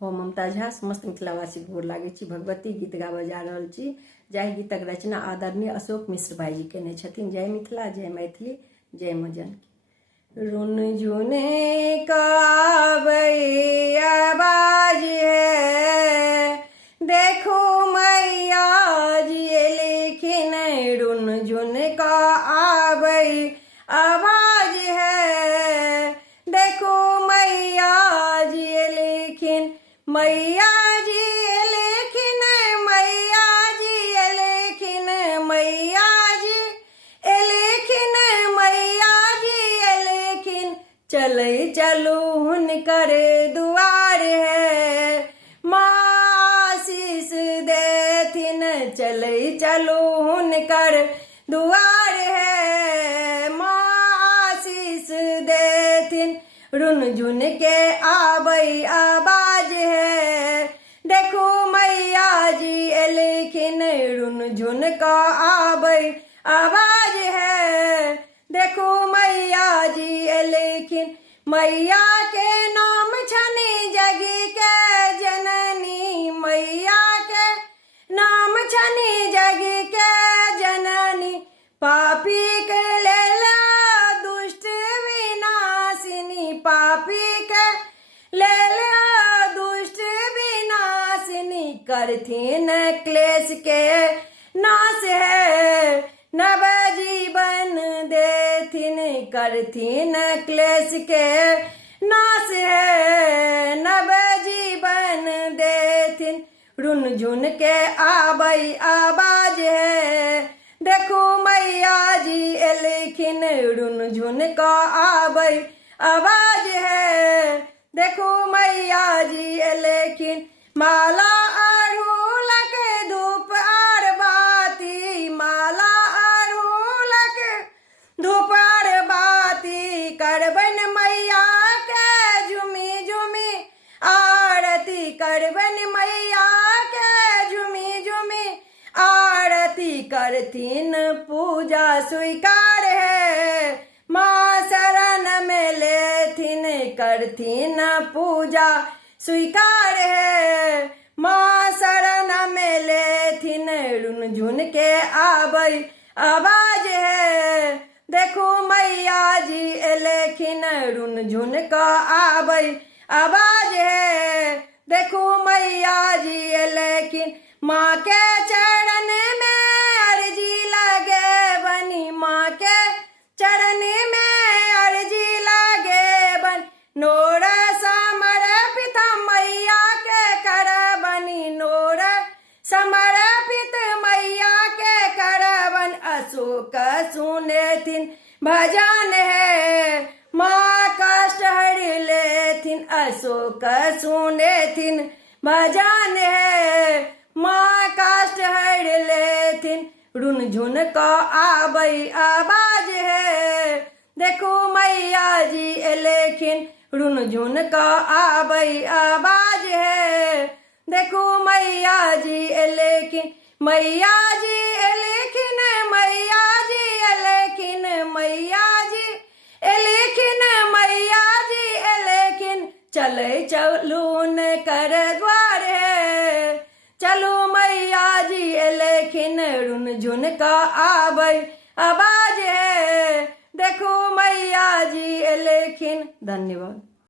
हो ममता झा समस्त मिथिलावासी गोर लागे छी। भगवती गीत गाबऽ जा रहल छी। जाहि गीतक रचना आदरणीय अशोक मिश्र भाईजी केने छथिन। जय मिथिला, जय मैथिली, जय माँ जानकी। रुन झुने काबई आवाज है, देखो मैया जी लेकिन रुन झुन का आबई आवाज है, देखो मैया जी लेकिन मैया जी लेकिन मैया जी लेकिन मैया जी लेकिन मैया जी लेकिन चले चलू हुनकर दुआर है, माँ आशीष देथिन चले चलू हुनकर दुआर है, माँ आशीष देथिन रुन झुन के आबई आवाज है, देखो मैया जी लेकिन रुन झुन का आबई आवाज है, देखो मैया जी लेकिन मैया के नाम छनी जग के जननी, मैया के नाम छनी जग के जननी, पापी के लेला दुष्ट विनाशिनी, पापी के लेला दुष्ट विनाशिनी, करथिन क्लेश के नाश है, नव जीवन देथिन करथिन क्लेश के नाश है, नव जीवन देथिन रुन झुन के आबई आवाज है, देखो मैया जी लेकिन रुन झुन का आबई आवाज है, देखो मैया जी लेकिन माला अड़हुल के धूप आरबाती, माला अड़हुल के धूप आरबाती, करबन मैया के झुमी झुमी आरती, करबन मैया के झुमी झुमी आरती, करथिन पूजा स्वीकार है, माँ शरण में लेथिन करथिन पूजा स्वीकार है, माँ शरण में लेथिन रुन झुन के आबई आवाज है, देखो मैया जी लेकिन रुन झुन का आबई आवाज है, देखो मैया जी लेकिन माँ के चरण में अर्जी लगे बनी, माँ के चरण में अर्जी लगे बन, नोर समर्पित मैया के कर बनी, नोर समर्पित मैया के कर बन, अशोक सुनेथिन भजन है, माँ कष्ट हर लेथिन, अशोक सुनेथिन भजन है, माँ कष्ट हर लेथिन रुन झुन का आबई आवाज है, देखो मैया जी लेकिन रुन झुन का आबई आवाज है, देखो मैया जी लेकिन मैया जी लेकिन मैया जी लेकिन मैया जी लेकिन मैया जी लेकिन चले चलून कर द्वार है, चलो मैया जी लेकिन रुन झुन का आबई आवाज है, देखो मैया जी लेकिन। धन्यवाद।